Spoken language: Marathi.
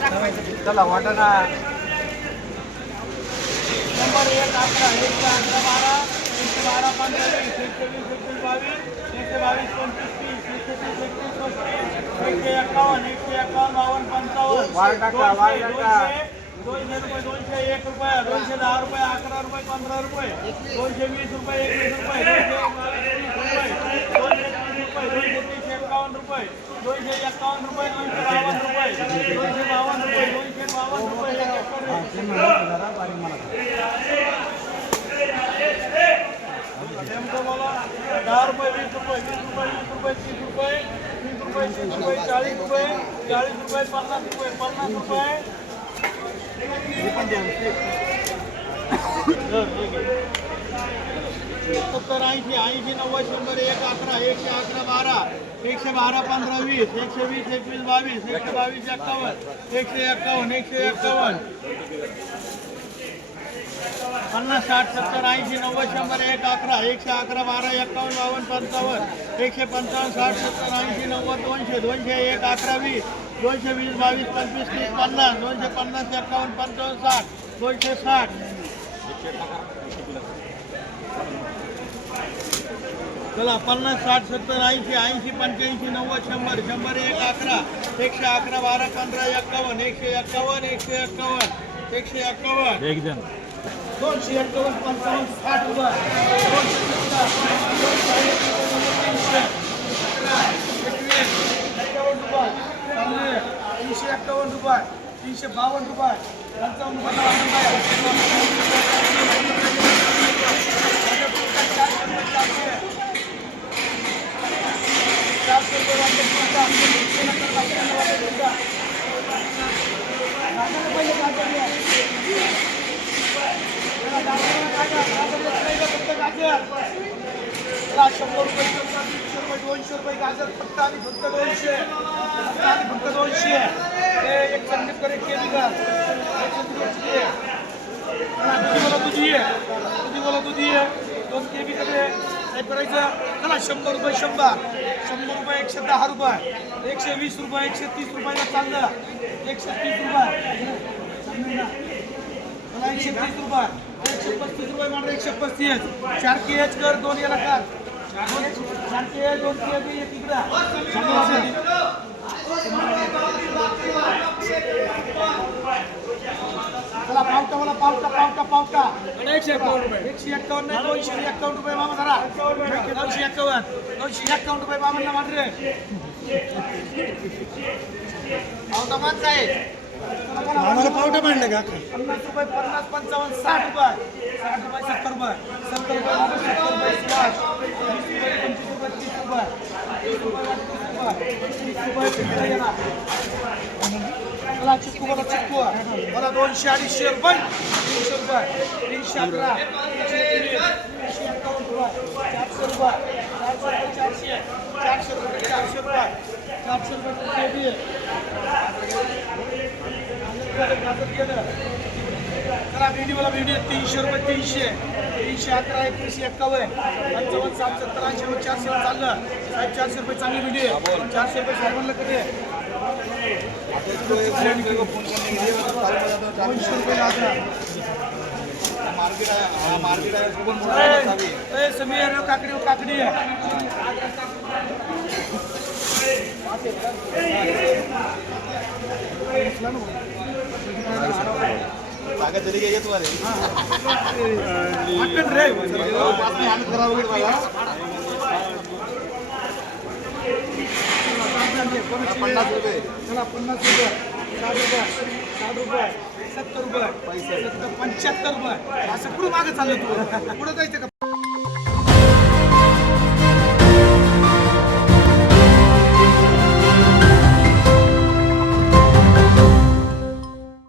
चला वाटाणा. नंबर एक अकरा एकशे अकरा बारा एकशे बारा पंधरा वीस एकशे वीस एकशे बावीस एकशे बावीस पंचवीस तीस एकशे तीस एकतीस पस्तीस एकशे एकावन्न एकशे एकावन्न बावन्न पंचावन्न दोनशे, रुपये दोनशे एक रुपये दोनशे दहा रुपये अकरा रुपये पंधरा रुपये दोनशे वीस रुपये एकवीस रुपये दोनशे तीस एकावन्न रुपये दोनशे एकावन्न रुपये दोनशे बावन्न रुपये दोनशे बावन्न रुपये दोनशे बावन्न रुपये एक एकर नेमकं मला दहा रुपये वीस रुपये वीस रुपये वीस रुपये तीस रुपये तीस रुपये तीस रुपये चाळीस रुपये चाळीस रुपये पन्नास रुपये पन्नास रुपये. सत्तर ऐंशी ऐंशी नव्वद शंभर एक अकरा एकशे अकरा बारा एकशे बारा पंधरा वीस एकशे वीस एकवीस बावीस एकशे बावीस एक्कावन्न एकशे एक्कावन्न एकशे एक्कावन्न. पन्नास साठ सत्तर ऐंशी नव्वद शंभर एक अकरा एकशे अकरा बारा एक्कावन्न बावन्न पंचावन्न एकशे पंचावन्न साठ सत्तर ऐंशी नव्वद दोनशे दोनशे एक अकरा वीस दोनशे वीस बावीस पंचवीस तीस पन्नास दोनशे पन्नास एक्कावन्न पंचावन्न साठ दोनशे साठ. चला पन्नास साठ सत्तर ऐंशी ऐंशी पंच्याऐंशी नव्वद शंभर शंभर एक अकरा. एकशे अकरा बारा पंधरा एक्कावन्न. एकशे एक्कावन्न एकशे एक्कावन्न. एकशे एक्कावन्न. एकदम दोनशे एक्कावन्न पंचावन्न साठ चांगले तीनशे. एक्कावन्न रुपये तीनशे बावन्न रुपये पंचावन्न रुपये शंभर रुपये शंभर, दीडशे रुपये दोनशे रुपये गाजर फक्त आणि फक्त दोनशे फक्त आणि फक्त दोनशे हे एक संगीत कर एक केली का एक संगीत कर ये. चला, तुझी बोला तुझी आहे तुझी बोला तुझी ते बी केबी काय करायचं? चला शंभर रुपये शंभर. शंभर रुपये एकशे दहा रुपये. एकशे वीस रुपये एकशे तीस रुपयाला चाललं. एकशे तीस रुपये. मला एकशे तीस रुपये. एकशे पस्तीस रुपये मात्र एकशे पस्तीस. चार के एच कर दोन याला कर. चार के एच दोन के बी एक इकडं. शंभर रुपये. चला पावटा मला पावटा पावटा पावटा एकशे एकावन्न रुपये एकशे एकावन्न नाही दोनशे एकावन्न रुपये मामा जरा दोनशे एकावन्न दोनशे एकावन्न रुपये मामांना मात्र पावटा माणसं आहे आम्हाला पावटा मांडलं का पन्नास रुपये पन्नास पंचावन्न साठ रुपये साठ रुपये सत्तर रुपये सत्तर रुपये सत्तर रुपये पंचवीस रुपये तीस रुपये तीस रुपये तीस रुपये तीस रुपये मला चिक्कू बघा चिक्कू मला दोनशे अडीचशे रुपये. तीनशे रुपये. तीनशे अकरा. तीनशे तीनशे. एकावन्न रुपये. चारशे रुपये. चारशे रुपये चारशे. चारशे रुपये चारशे रुपये. चारशे रुपये गाजर केलं करा भेंडी मला भेंडी. तीनशे रुपये तीनशे. तीनशे अकरा एकवीसशे एक्कावन्न. पंचावन्न सात सत्तर ऐंशी चारशे चाललं. साहेब चारशे रुपये चांगली भेंडी आहे. चारशे रुपये साहेबांना कधी समीर अरे काकडी काकडी आहे. वाटण रे पन्नास रुपये. चला पन्नास रुपये. साठ रुपये साठ रुपये सत्तर रुपये सत्तर पंच्याहत्तर रुपये. असं पुढे मागे चाललं तू? पुढे जायचं का